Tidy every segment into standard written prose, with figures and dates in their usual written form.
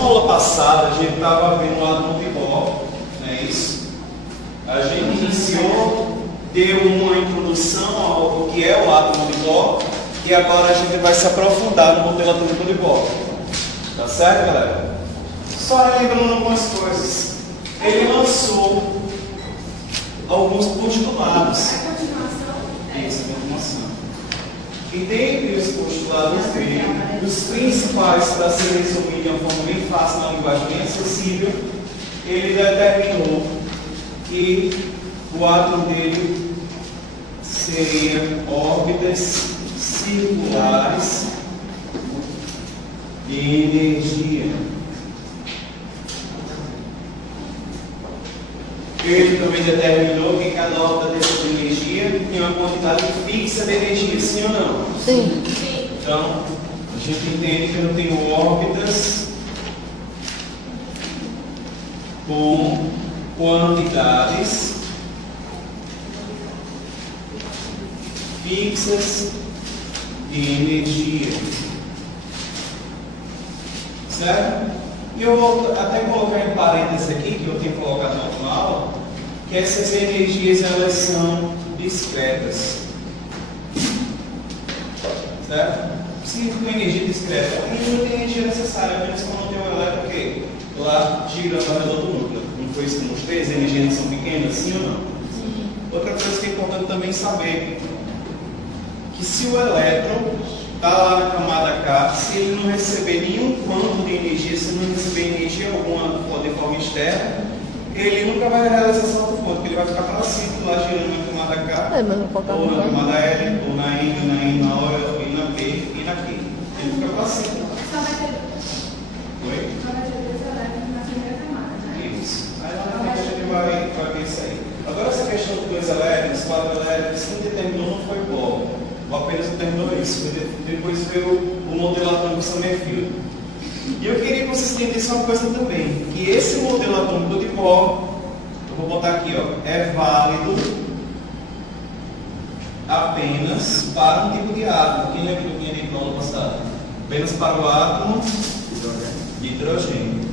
na aula passada a gente estava vendo o átomo de Bohr, não é isso? A gente iniciou, deu uma introdução ao que é o átomo de Bohr e agora a gente vai se aprofundar no modelo atômico de Bohr. Tá certo, galera? Só lembrando algumas coisas. Ele lançou alguns postulados. Isso, a continuação. E dentre os postulados dele, os principais, para ser resumido de uma forma bem fácil, na linguagem bem acessível, ele determinou que o átomo dele seria órbitas circulares de energia. Ele também determinou que cada órbita dessa energia tem uma quantidade fixa de energia, sim ou não? Sim. Então, a gente entende que eu tenho órbitas com quantidades fixas de energia. Certo? E eu vou até colocar em parênteses aqui, que eu tenho colocado na última aula, que essas energias elas são discretas. Certo? Se for energia discreta, não tem energia necessária, menos quando tem um elétron que lá girando ao redor do núcleo. Não foi isso que eu mostrei? As energias são pequenas, sim ou não? Sim. Outra coisa que é importante também saber, que se o elétron está lá na camada K, se ele não receber nenhum quanto de energia, se não receber energia alguma de forma externa, ele nunca vai realizar essa salto ponto, porque ele vai ficar para cima, lá girando na camada K, ou na camada L, ou na I, na O, e na B, e na Q. Ele fica para cima. Só vai ter. Oi? Só vai ter dois elétrons na primeira camada, né? Isso. Aí lá na frente a gente vai ver isso aí. Agora essa questão de 2 elétrons, 4 elétrons, quem determinou não foi Bohr. Apenas determinou isso. Depois veio o modelo atômico Sommerfeld. E eu queria que vocês entendessem uma coisa também, que esse modelo atômico de Bohr, eu vou botar aqui, ó, é válido apenas para um tipo de átomo. Quem lembra do que eu tinha dito na aula passada? Apenas para o átomo de hidrogênio.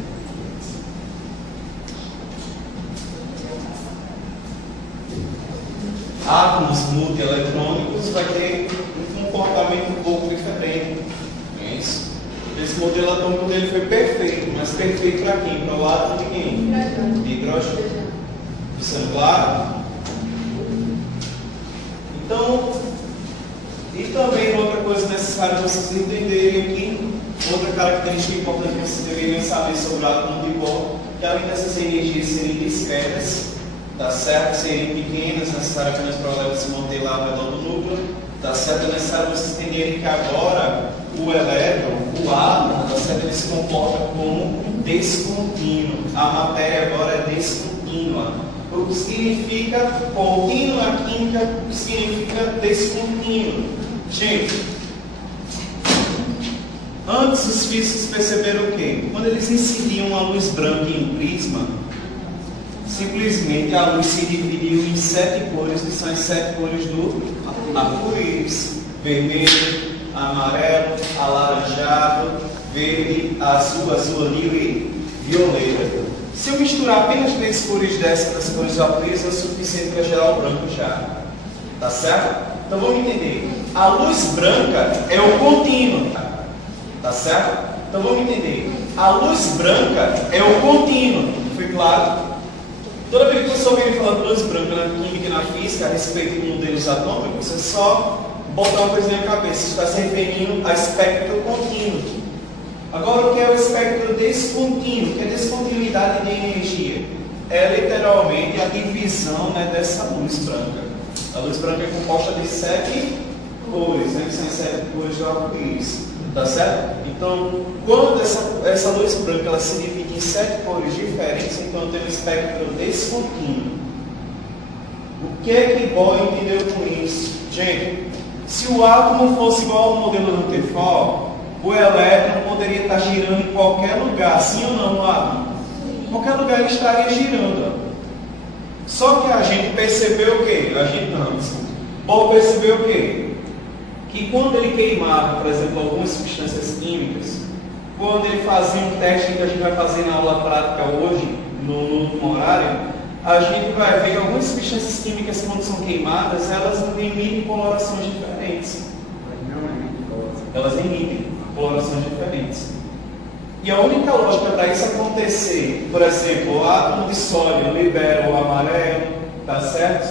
Átomos multieletrônicos vai ter um comportamento um pouco diferente. É isso? Esse modelo atômico dele foi perfeito, mas perfeito para quem? Para o átomo de quem? De hidrogênio. Isso é claro? Então, e também outra coisa necessária vocês entenderem aqui, outra característica importante que vocês deveriam saber sobre o átomo de Bohr, que além dessas energias serem discretas, tá certo? Serem pequenas, necessário apenas para o elétron se manter lá ao redor do núcleo, tá certo? É necessário vocês entenderem que agora o elétron, o átomo, tá certo? Ele se comporta como descontínuo. A matéria agora é descontínua. O que significa contínuo na química, o que significa descontínuo. Gente, antes os físicos perceberam o quê? Quando eles incidiam a luz branca em um prisma, simplesmente a luz se dividiu em 7 cores, que são as 7 cores do arco-íris: vermelho, amarelo, alaranjado, verde, azul, azul anil e violeta. Se eu misturar apenas 3 cores dessas das cores do arco-íris, é o suficiente para gerar o branco já. Tá certo? Então vamos entender. A luz branca é o contínuo. Tá certo? Então vamos entender. A luz branca é o contínuo. Foi claro? Toda vez que você ouvir falar de luz branca na química e na física a respeito de modelos atômicos, você só botar uma coisa na cabeça. Você está se referindo a espectro contínuo. Agora, o que é o espectro descontínuo? O que é descontinuidade de energia? É literalmente a divisão, né, dessa luz branca. A luz branca é composta de 7 cores, né, que são as 7 cores do arco-íris. Tá certo? Então, quando essa luz branca ela se divide em 7 cores diferentes, então eu tenho um espectro descontínuo. O que é que Bohr entendeu com isso? Gente, se o átomo fosse igual ao modelo Rutherford, o elétron poderia estar girando em qualquer lugar, sim ou não, o átomo? Em qualquer lugar ele estaria girando. Só que a gente percebeu o quê? A gente não. Bohr percebeu o quê? Que quando ele queimava, por exemplo, algumas substâncias químicas, quando ele fazia um teste que a gente vai fazer na aula prática hoje, no último horário, a gente vai ver que algumas substâncias químicas, quando são queimadas, elas emitem colorações diferentes. Elas emitem colorações diferentes. E a única lógica para isso acontecer, por exemplo, o átomo de sódio libera o amarelo, tá certo?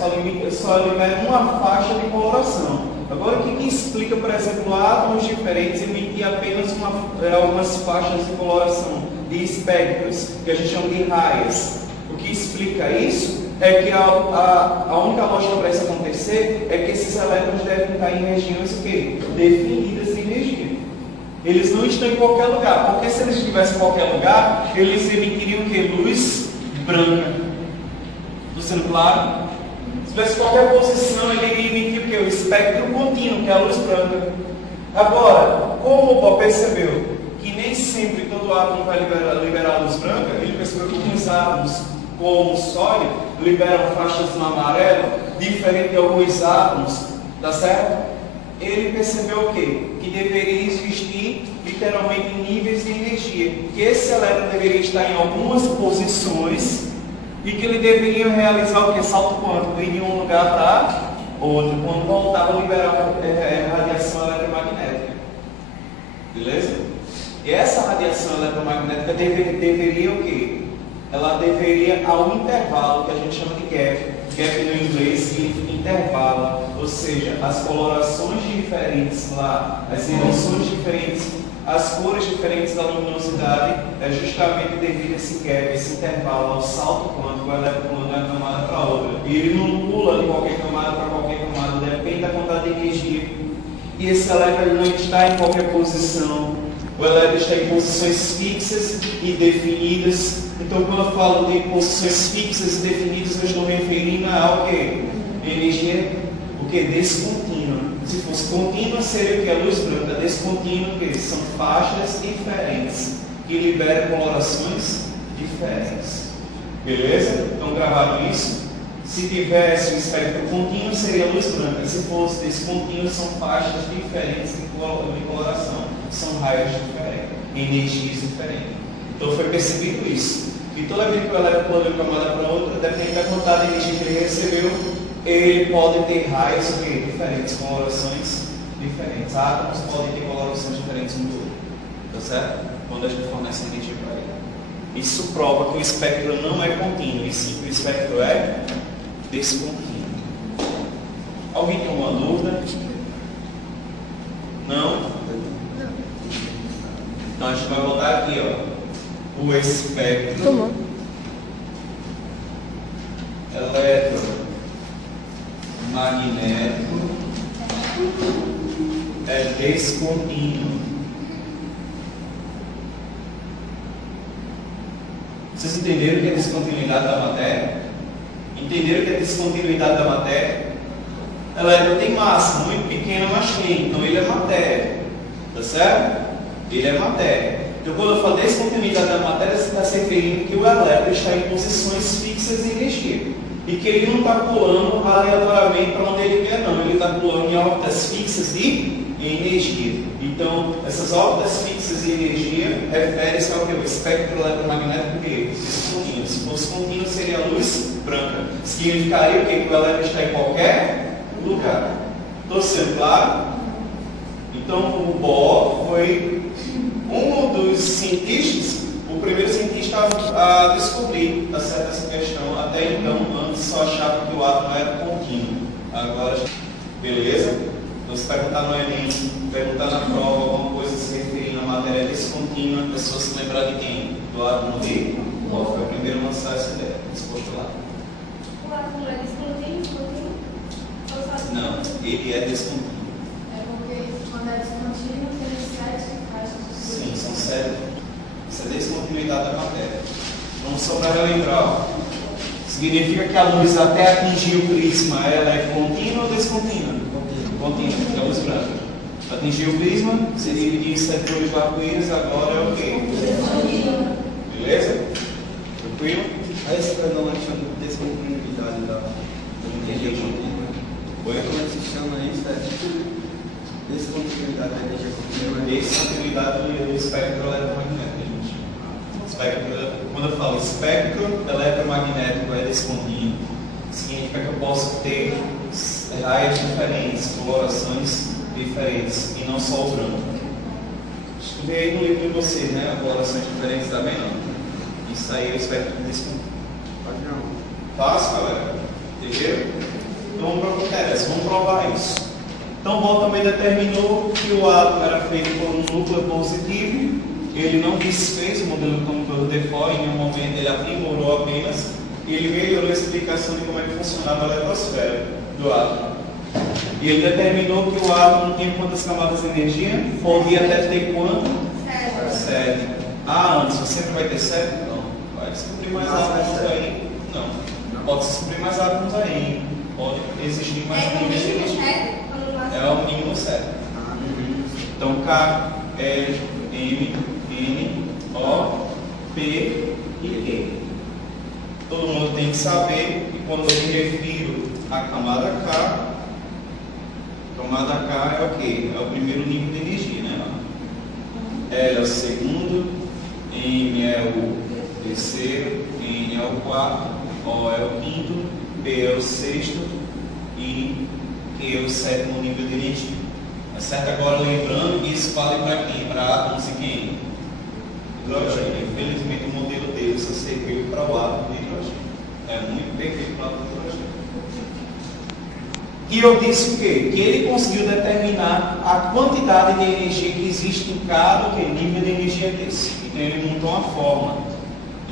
Só libera uma faixa de coloração. Agora, o que explica, por exemplo, átomos diferentes emitir apenas algumas faixas de coloração, de espectros, que a gente chama de raias? O que explica isso é que a única lógica para isso acontecer é que esses elétrons devem estar em regiões o quê? Definidas de energia. Eles não estão em qualquer lugar, porque se eles estivessem em qualquer lugar, eles emitiriam o quê? Luz branca. Estou sendo claro? Se tivesse qualquer posição, ele iria emitir o quê? O espectro contínuo, que é a luz branca. Agora, como o Bob percebeu que nem sempre todo átomo vai liberar a luz branca, ele percebeu que alguns átomos, como o sódio, liberam faixas no amarelo, diferente de alguns átomos, tá certo? Ele percebeu o quê? Que deveria existir literalmente níveis de energia, que esse elétron deveria estar em algumas posições e que ele deveria realizar o que? Salto quântico, ir de um lugar para outro, quando voltava a liberar a radiação eletromagnética. Beleza? E essa radiação eletromagnética deveria o quê? Ela deveria ao intervalo que a gente chama de gap. Gap no inglês significa intervalo, ou seja, as colorações diferentes lá, as emissões diferentes, as cores diferentes da luminosidade, é justamente devido a esse gap, esse intervalo, ao salto quântico, ela é pulando de uma camada para outra. E ele não pula de qualquer camada para qualquer camada, depende da quantidade de energia. E esse elétron não está em qualquer posição. O elétron está em posições fixas e definidas. Então, quando eu falo de posições fixas e definidas, eu estou me referindo a o quê? Energia, o quê? Descontínua. Se fosse contínua, seria o quê? A luz branca. Descontínua, o quê? São faixas diferentes que liberam colorações diferentes. Beleza? Então, gravado isso. Se tivesse um espectro contínuo, seria a luz branca. Se fosse descontínuo, são faixas diferentes de coloração. São raios diferentes, energias diferentes. Então foi percebido isso. E toda vez que o elétron pula de uma camada para outra, dependendo da quantidade de energia que ele recebeu, ele pode ter raios diferentes, colorações diferentes. Átomos podem ter colorações diferentes um do outro. Tá certo? Quando a gente fornece energia para ele. Isso prova que o espectro não é contínuo, e sim que o espectro é descontínuo. Alguém tem alguma dúvida? Não? Então a gente vai botar aqui, ó, o espectro eletromagnético é descontínuo. Vocês entenderam o que é descontinuidade da matéria? Entenderam o que é descontinuidade da matéria? Ela tem massa muito pequena, mas tem, então ele é matéria. Tá certo? Ele é matéria. Então, quando eu falo descontinuidade da matéria, você está se referindo que o elétron está em posições fixas de energia. E que ele não está pulando aleatoriamente para onde ele quer, não. Ele está pulando em órbitas fixas de energia. Então, essas órbitas fixas de energia referem-se ao que? O espectro eletromagnético dele. Descontínuo. Se fosse contínuo, seria a luz branca. Significaria o quê? Que o elétron está em qualquer lugar. Estou sendo claro? Então, o Bohr foi um dos cientistas, o primeiro cientista a descobrir essa questão. Até então, antes só achava que o átomo era contínuo. Agora, beleza? Então, se perguntar no Enem, perguntar na prova alguma coisa se referindo à matéria descontínua, a pessoa se lembrar de quem? Do átomo de Bohr. Foi o primeiro a lançar essa ideia. Exposto lá. O átomo é descontínuo? Não, ele é descontínuo. Quando é descontínuo, tem 7 faixas de luz. Sim, são 7. Isso é descontinuidade da matéria. Vamos só para relembrar. Ó. Significa que a luz até atingir o prisma, ela é contínua ou descontínua? Contínua, que é a luz branca. Atingir o prisma, se dividir em 7 cores do arco-íris, agora é o quê? Beleza? Tranquilo? Aí esse fenômeno chama de descontinuidade da energia contínua. Oi? Como se chama isso? Descontinuidade da energia contínua descontinuidade do espectro eletromagnético, gente. Quando eu falo espectro eletromagnético é descontínuo, significa que eu posso ter raios diferentes, colorações diferentes, e não só o branco. Estudei aí no livro de vocês, né? Colorações diferentes também não. Isso aí é o espectro descontínuo. Fácil, galera? Entendeu? Então vamos para o que interessa, vamos provar isso. Então, Bohr também determinou que o átomo era feito por um núcleo positivo. Ele não desfez o modelo como pelo default, em nenhum momento ele aprimorou apenas. E ele melhorou a explicação de como é que funcionava a eletrosfera do átomo. E ele determinou que o átomo tinha quantas camadas de energia? Podia até ter quanto? 7. Ah, antes, você sempre vai ter 7? Não. Vai descobrir mais átomos aí? Não. Pode descobrir mais átomos aí. Pode existir mais níveis de energia. É o mínimo 7. Então, K, L, M, N, O, P e E. Todo mundo tem que saber que quando eu me refiro à camada K é o quê? É o primeiro nível de energia, né? L é o segundo, M é o terceiro, N é o quarto, O é o quinto, P é o sexto e Q é o sétimo nível de energia. Tá certo? Agora lembrando que isso vale para quem? Para átomos e quem? Hidrogênio. Infelizmente o modelo dele só serviu para o átomo de hidrogênio. É muito perfeito para o átomo de hidrogênio. E eu disse o quê? Que ele conseguiu determinar a quantidade de energia que existe em cada nível de energia desse. Então ele montou uma fórmula.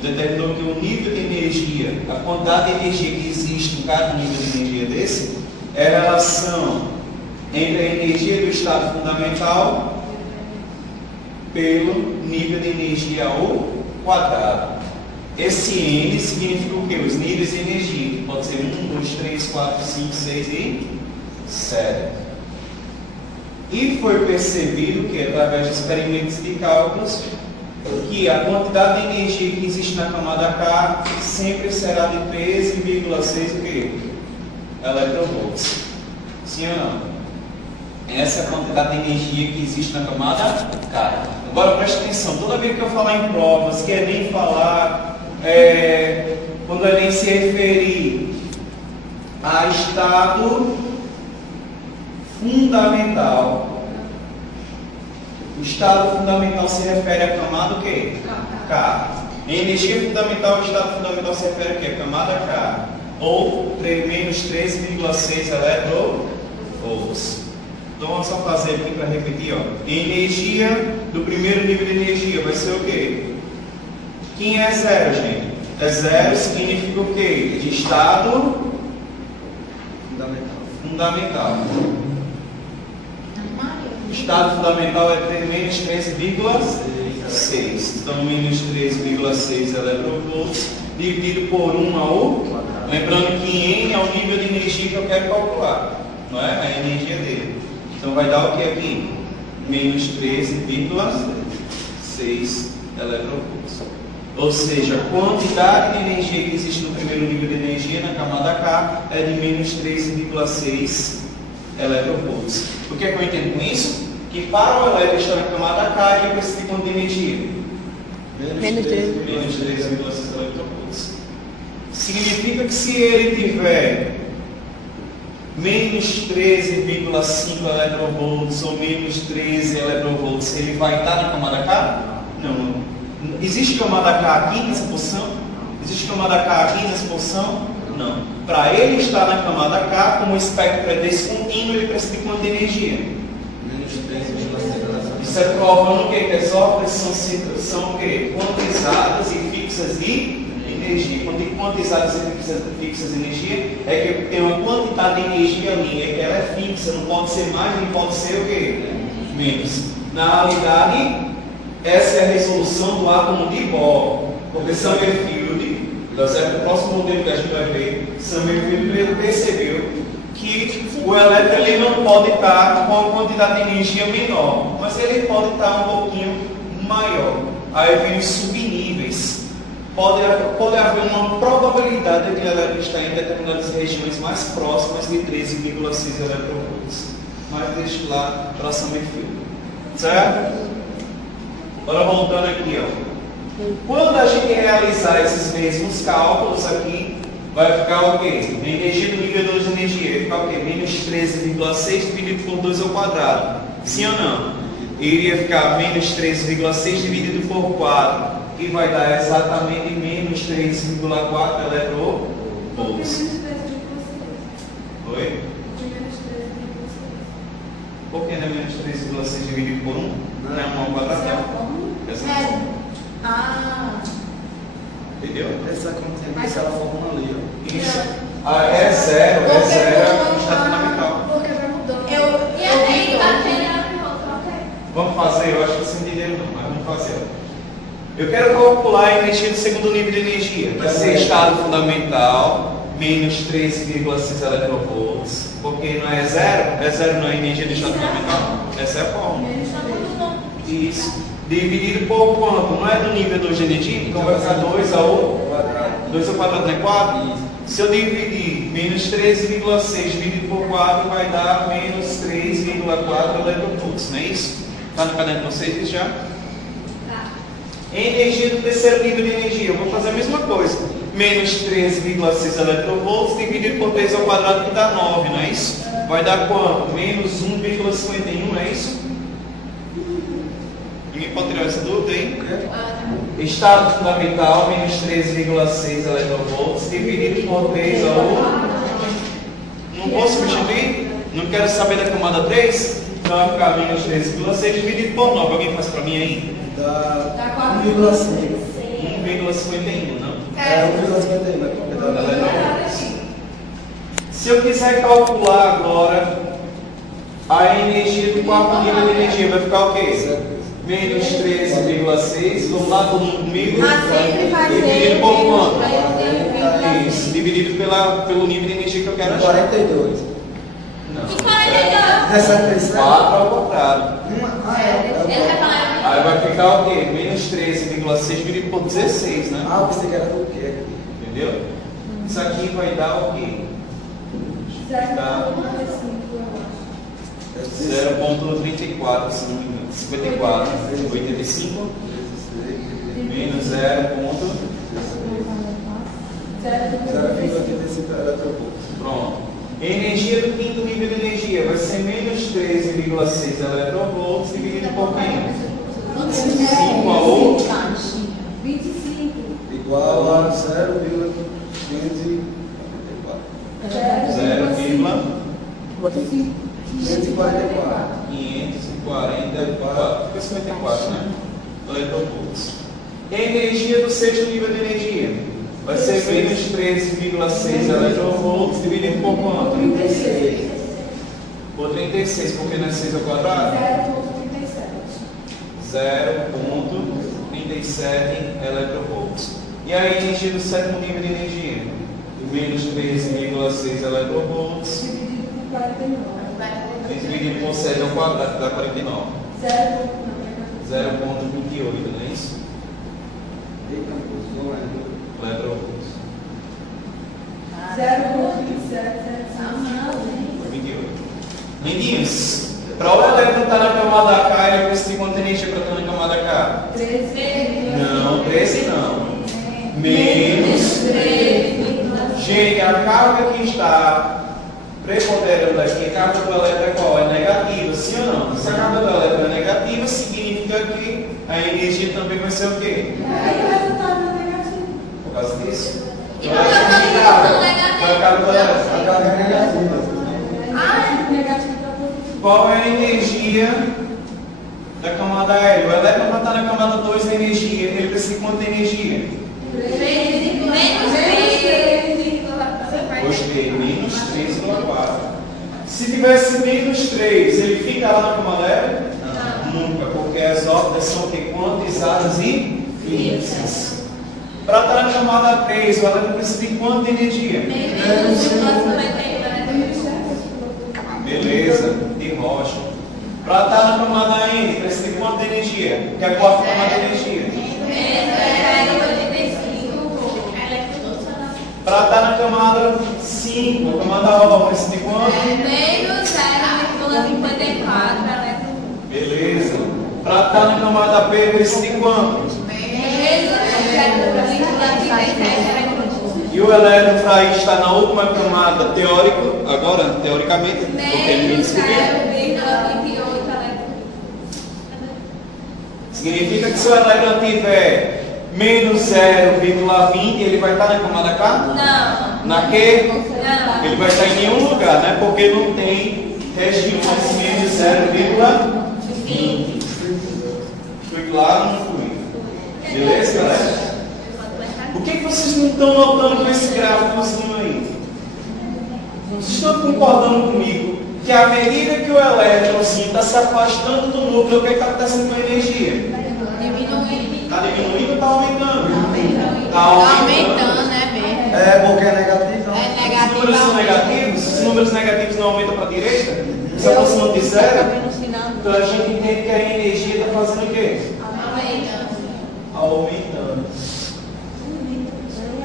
Determinou que o nível de energia, a quantidade de energia que existe em cada nível de energia desse, é a relação entre a energia do estado fundamental pelo nível de energia ao quadrado. Esse N significa o quê? Os níveis de energia, que pode ser 1, 2, 3, 4, 5, 6 e 7. E foi percebido que, através de experimentos de cálculos, que a quantidade de energia que existe na camada K sempre será de 13,6 electrovolts. Sim ou não? Essa é a quantidade de energia que existe na camada K. Agora preste atenção, toda vez que eu falar em provas, que é nem falar, quando é nem se referir a estado fundamental. O estado fundamental se refere à camada o quê? K. Energia fundamental, o estado fundamental se refere a quê? Camada K. Ou menos 13,6 electrovolts. Então vamos só fazer aqui para repetir. Ó. Energia do primeiro nível de energia vai ser o quê? Quem é zero, gente? É zero significa o quê? De estado fundamental. O estado fundamental é menos 13,6. Então menos 13,6 electrovolts dividido por 1 ao... Lembrando que N é o nível de energia que eu quero calcular, não é? A energia dele. Então vai dar o que aqui? Menos 13,6 electrovolts. Ou seja, a quantidade de energia que existe no primeiro nível de energia, na camada K, é de menos 13,6 electrovolts. O que é que eu entendo com isso? Que para o elétron estar na camada K, ele precisa de quanto de energia? Menos 13,6 electrovolts. Significa que se ele tiver menos 13,5 electrovolts ou menos 13 electrovolts, ele vai estar na camada K? Não. Existe camada K aqui nessa posição? Existe camada K aqui nessa posição? Não. Para ele estar na camada K, como o espectro é descontínuo, ele precisa de quanta energia? Menos 13,5. Isso é provando o quê? Que as órbitas são o quê? Quantizadas e fixas de energia. Quando tem quantizadas e fixas de energia, é que tem uma quantidade de energia ali, é que ela é fixa, não pode ser mais, nem pode ser o quê? Menos. Na realidade, essa é a resolução do átomo de Bohr. Porque Summerfield, o próximo modelo que a gente vai ver, Summerfield percebeu que o elétron ele não pode estar com uma quantidade de energia menor, mas ele pode estar um pouquinho maior. Aí vem os subníveis. Pode haver uma probabilidade de que o elétron está em determinadas regiões mais próximas de 13,6 electrovolts. Mas deixe lá para Summerfield. Certo? Agora voltando aqui, ó. Quando a gente realizar esses mesmos cálculos aqui, vai ficar o quê? A energia do nível 2 de energia vai ficar o quê? Menos 13,6 dividido por 2 ao quadrado. Sim ou não? Iria ficar menos 13,6 dividido por 4, que vai dar exatamente menos 3,4 eletrovolts. Oi? Por que não é menos 3,6 dividido por 1? Não é 1 ao quadrado? Entendeu? Essa conta é aquela fórmula ali, ó. Isso. É zero é a constante fundamental. Porque vai mudando. E aí, batendo Vamos fazer, eu acho que vocês entenderam não, mas vamos fazer. Eu quero calcular a energia do segundo nível de energia. Vai ser estado fundamental, menos 13,6 eletrovolts. Porque não é zero? É zero não é energia do estado fundamental? Essa é a fórmula. Isso. Dividido por quanto? Não é do nível 2 de energia? Então vai ficar 2 ao quadrado, não é 4? Se eu dividir menos 13,6 dividido por 4, vai dar menos 3,4 eletrovolts, não é isso? Está no caderno de vocês isso já? Energia do terceiro nível de energia, eu vou fazer a mesma coisa. Menos 13,6 eletrovolts dividido por 3 ao quadrado, que dá 9, não é isso? Vai dar quanto? Menos 1,51, não é isso? Ninguém pode tirar essa dúvida, hein? Estado fundamental, menos 13,6 eletrovolts, dividido por 3 ao... Não vou substituir? Não quero saber da camada 3? Então vai ficar menos 13,6 dividido por 9. Alguém faz para mim aí? Dá 1,5. 1,51, não? É 1,51. Se eu quiser calcular agora a energia do quarto nível de energia, vai ficar o quê? Menos 13,6, vamos lá, todo mundo comigo? Dividido por quanto? Isso, dividido pelo nível de energia que eu quero achar. 42. Não. Essa terceira? 4 ao quadrado. Ele vai falar. Aí vai ficar o quê? Menos 13,6 dividido por 16, né? Eu pensei que era do quê? Entendeu? Isso aqui vai dar o quê? Tá. 0,34, se não me engano. 54, 85, menos 0,85 eletrovolts. Pronto. Energia do quinto nível de energia vai ser menos 13,6 eletrovolts dividido por quem? 5 ao 25. Igual a 0,544. 544. 544, fica 54, né? Eletrovolts. Energia do sexto nível de energia vai ser menos 13,6 eletrovolts dividido por quanto? 36. Por 36, porque não é 6 ao quadrado? 0,37 eletrovolts. E a energia do sétimo nível de energia? Menos 13,6 eletrovolts dividido por 7 ao quadrado, dá 49. 0,28, não é isso? Eletrovolts. 28. Lindinhos, para o elétron estar na camada K, ele precisa de quanta energia para estar na camada K? 13. Não, 13 não. Menos 13. Gente, a carga que está preponderando aqui, a carga do elétron é qual? É negativa, sim ou não? Se a carga do elétron é negativa, significa que a energia também vai ser o quê? Por causa disso. E por causa da negativa? Qual é a carga do elétron? A carga é negativa. Qual é a energia da camada L? O elétron para estar na camada 2 de energia, ele precisa de quanta energia? Gostei, menos 3,4. Se tivesse menos 3, ele fica lá na camada L? Nunca, porque as órbitas são o quê? Quantizadas e fixas. Para estar na camada 3, o elétron precisa de quanta energia? Beleza, de rocha. Para estar na camada N, precisa de quanta energia? Que é a quarta camada de energia. Para estar na camada 5, a camada O, precisa de quanto? Menos 0,54 eletrovolts. Beleza. Para estar na camada P, precisa de quanto? E o elétron para estar na última camada teórico, agora, teoricamente, porque ninguém descobriu. Significa que se o elétron tiver menos 0,20, ele vai estar na camada K? Não. Na Q? Não. Ele vai estar em nenhum lugar, né? Porque não tem regiões menos 0,20. Foi claro ou não foi? Beleza, galera? O que vocês não estão notando com esse gráficozinho aí? Vocês estão concordando comigo que à medida que o elétronzinho está se afastando do núcleo, o que está acontecendo com a energia? Está diminuindo ou está aumentando? Está aumentando, né, mesmo? É porque é negativo. Os números são negativos? Se os números negativos não aumentam para a direita, se aproximam de zero, então a gente entende que a energia está fazendo o quê? Aumentando.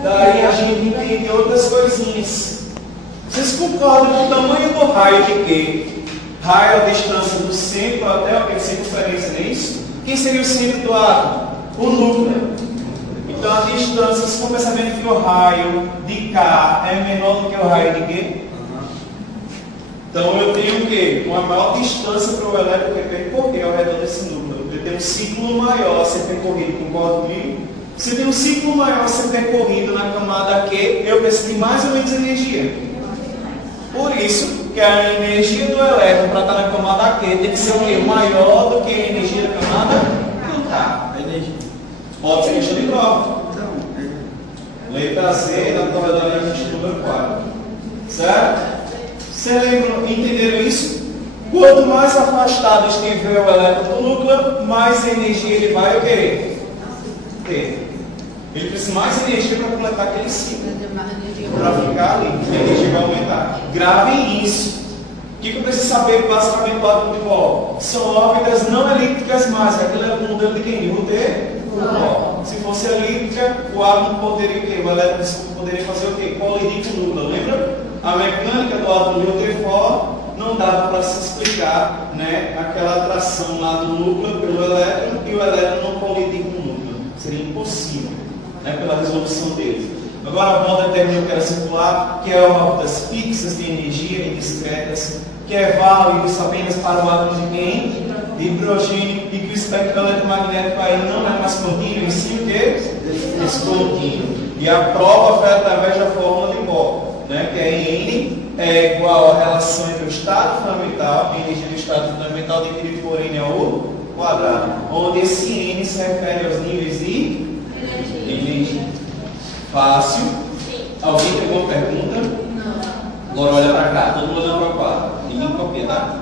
Daí a gente entende outras coisinhas. Vocês concordam com o tamanho do raio de quê? Raio é a distância do centro até aquele circunferência, não é isso? Quem seria o centro do átomo? O núcleo. Então a distância, vocês estão percebendo que o raio de K é menor do que o raio de Q? Então eu tenho o quê? Uma maior distância para o elétron que percorrer ao redor desse núcleo. Eu tenho um ciclo maior a ser percorrido, concorda comigo? Se tem um ciclo maior a ser percorrido na camada Q, eu preciso de mais ou menos energia. Por isso que a energia do elétron para estar na camada Q tem que ser o quê? Maior do que a energia da camada K. Pode ser questão de prova. Letra C da prova da questão número 4. Certo? Vocês lembram, entenderam isso? Quanto mais afastado estiver o elétron do núcleo, mais energia ele vai querer ter. Ele precisa de mais energia para completar aquele ciclo. Para ficar ali, a energia vai aumentar. Gravem isso. O que eu preciso saber basicamente do átomo de Bohr? São órbitas não elípticas mais. Aquilo é o modelo de quem? O de Bohr. Se fosse elíptica, o átomo poderia o quê? O elétron poderia fazer o quê? Colidir com o núcleo. Lembra? A mecânica do átomo de Rutherford não dava para se explicar, né, aquela atração lá do núcleo pelo elétron e o elétron não colidir com o núcleo. Seria impossível, né, pela resolução dele. Agora a Bohr determinou que era circular, que é órbitas fixas de energia e discretas, que é válido apenas para o átomo de quem? De hidrogênio, e que o espectro eletromagnético aí não é mais contínuo, e sim o quê? Descontínuo. E a prova foi através da fórmula de Bohr, né, que é N é igual à relação entre o estado fundamental, a energia do estado fundamental dividido por N ao quadrado, onde esse N se refere aos níveis de energia. Fácil? Sim. Alguém tem alguma pergunta? Não. Agora olha para cá, todo mundo olhando para o quadro. Ninguém copia, tá?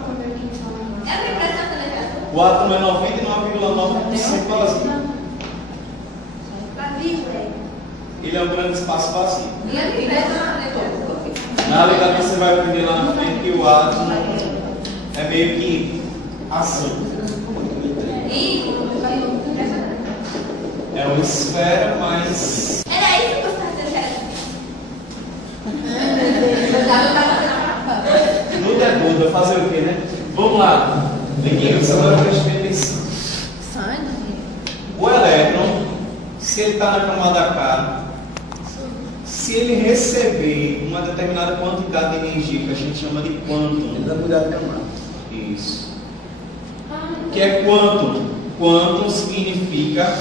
É a impressão da letra? O átomo é 99,9% vazio. Ele é um grande espaço vazio. E a impressão da letra? Na realidade, você vai aprender lá na frente que o átomo é meio que ação. É uma esfera, mas... Era isso que eu estava dizendo. Tudo é tudo, vai fazer o quê, né? Vamos lá. Amiguinhos, agora preste atenção. O elétron, se ele está na camada K, se ele receber uma determinada quantidade de energia, que a gente chama de quantum. Ele vai mudar de camada. Isso. O que é quantum? Quantum significa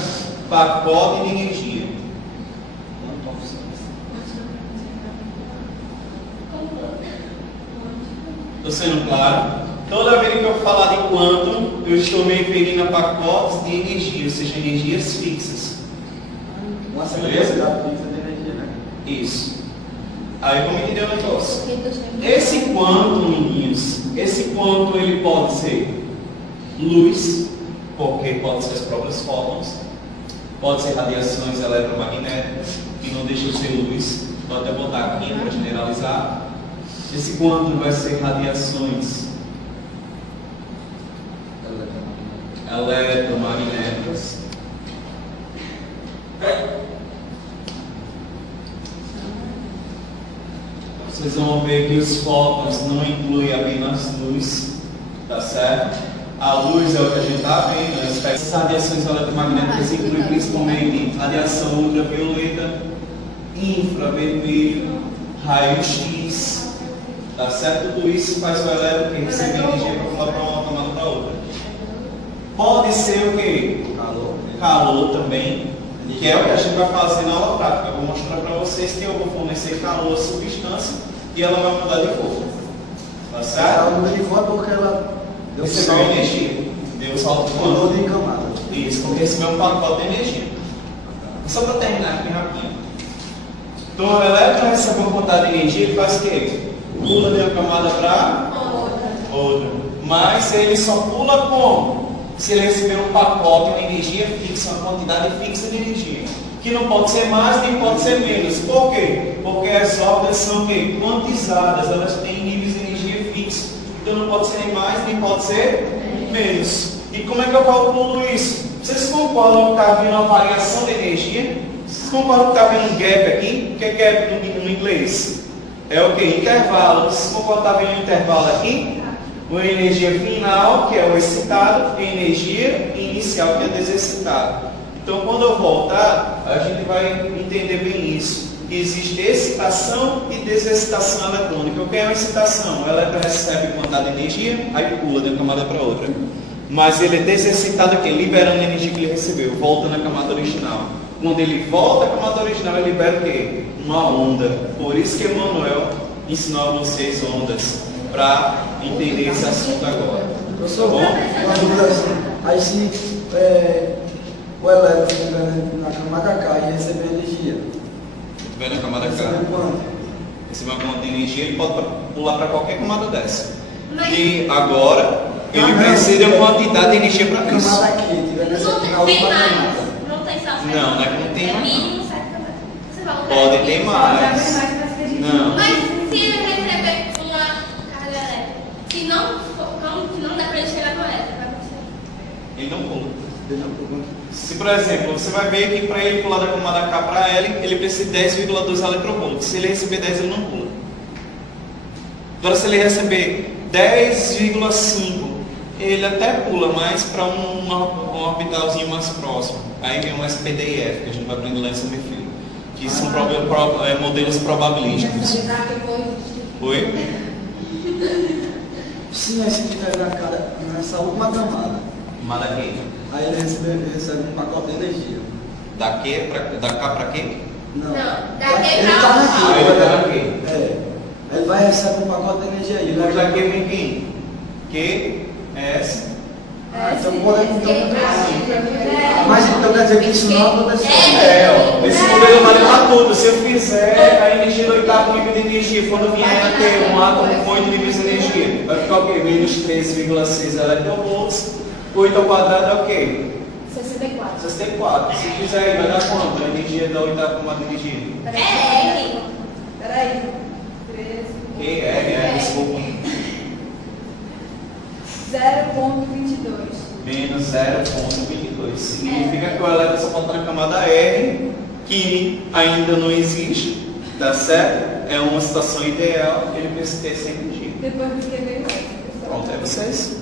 pacote de energia. Estou sendo claro? Toda vez que eu falar de quantum, eu estou me referindo a pacotes de energia, ou seja, energias fixas. Uma certa quantidade fixa de energia, né? Isso. Aí vamos entender o negócio. Esse quantum, meninos, esse quantum ele pode ser luz, porque pode ser as próprias fótons, pode ser radiações eletromagnéticas, que não deixam de ser luz, vou até botar aqui para generalizar. Esse quantum vai ser radiações eletromagnéticas. Vocês vão ver que os fótons não incluem apenas luz, tá certo? A luz é o que a gente está vendo, as espécies. As radiações eletromagnéticas incluem principalmente radiação ultravioleta, infravermelho, raio-x, tá certo? Tudo isso faz o elétron que receber energia para pular para uma tomada para outra. Pode ser o quê? Calor também, que é o que a gente vai fazer na aula prática. Eu vou mostrar para vocês que eu vou fornecer calor à substância e ela vai mudar de cor. Tá certo? Ela muda de cor porque ela Recebeu energia. Deu salto mudou de camada. Isso, porque recebeu um pacote de energia. Só para terminar aqui rapidinho. Então o elétron recebe uma quantidade de energia e faz o quê? Pula de uma camada para outra. Mas ele só pula como? Se ele receber um pacote de energia fixa, uma quantidade fixa de energia. Que não pode ser mais nem pode ser menos. Por quê? Porque as órbitas são quantizadas, elas têm níveis de energia fixos. Então não pode ser nem mais nem pode ser menos. E como é que eu calculo isso? Vocês concordam que está havendo uma variação de energia? Vocês concordam que está havendo um gap aqui? O que é gap no inglês? É o que? Intervalo. Vocês concordam que está havendo um intervalo aqui? Uma energia final, que é o excitado, e energia inicial, que é o desexcitado. Então, quando eu voltar, a gente vai entender bem isso. Existe excitação e desexcitação eletrônica. O que é uma excitação? O elétron recebe quantidade de energia, aí pula de uma camada para outra. Mas ele é desexcitado aqui, liberando a energia que ele recebeu, volta na camada original. Quando ele volta à camada original, ele libera o quê? Uma onda. Por isso que Emmanuel ensinou a vocês ondas, para entender esse assunto agora. Professor, Tá bom? uma dúvida assim. Aí se o elétron estiver na camada K e receber energia, Vendo a camada K, recebe quanto? receber uma camada de energia, ele pode pular para qualquer camada dessa. Mas E agora, ele Não, precisa de uma quantidade de energia para isso. Camada aqui, tiver nessa não na tem última mais. camada. Não tem só Não, não é que não tem é mais, não. mínimo 7 camadas. Você falou Pode ter Vai mais. mais para que a gente Não. Mas se ele receber uma carga elétrica, se não dá para ele chegar no elétrico, vai acontecer. Ele não pula. Deixa eu perguntar. Se, por exemplo, você vai ver que para ele pular da camada K para L, ele precisa de 10,2 eletrovolts. Se ele receber 10, ele não pula. Agora, se ele receber 10,5, ele até pula, mas para um orbitalzinho mais próximo. Aí vem um SPDIF, que a gente vai aprender lá em São Filho, que são modelos probabilísticos. Oi? Sim, aí se estiver nessa última camada, Camada aqui. aí ele recebe um pacote de energia. Da K para quê? Não. Não, daqui Ele pra tá lá. aqui. Ele tá aqui. É. Ele vai receber um pacote de energia aí. Mas daqui vem quem? Q, S. Então podemos Mas então quer dizer que isso não aconteceu. Esse modelo vale para tudo. Se eu fizer a energia do oitavo nível de energia, quando vier a ter um átomo com 8 níveis de energia, vai ficar o quê? Menos 13,6 electrovolts. 8 ao quadrado é o quê? 64. 64. Se fizer aí, vai dar quanto? A energia da oitava camada de energia? É, Peraí. 13. Que desculpa. 0,22. Menos 0,22. Significa que o elétron só pode estar na camada R, que ainda não existe, tá certo? É uma situação ideal, ele precisa ter essa energia. Depois do que veio. Pronto, é vocês.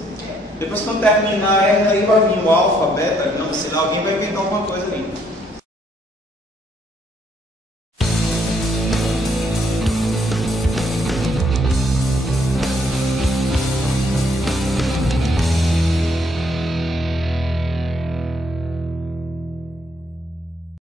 Depois quando terminar R, aí vai vir o alfa, beta, não, sei lá, alguém vai inventar alguma coisa ali.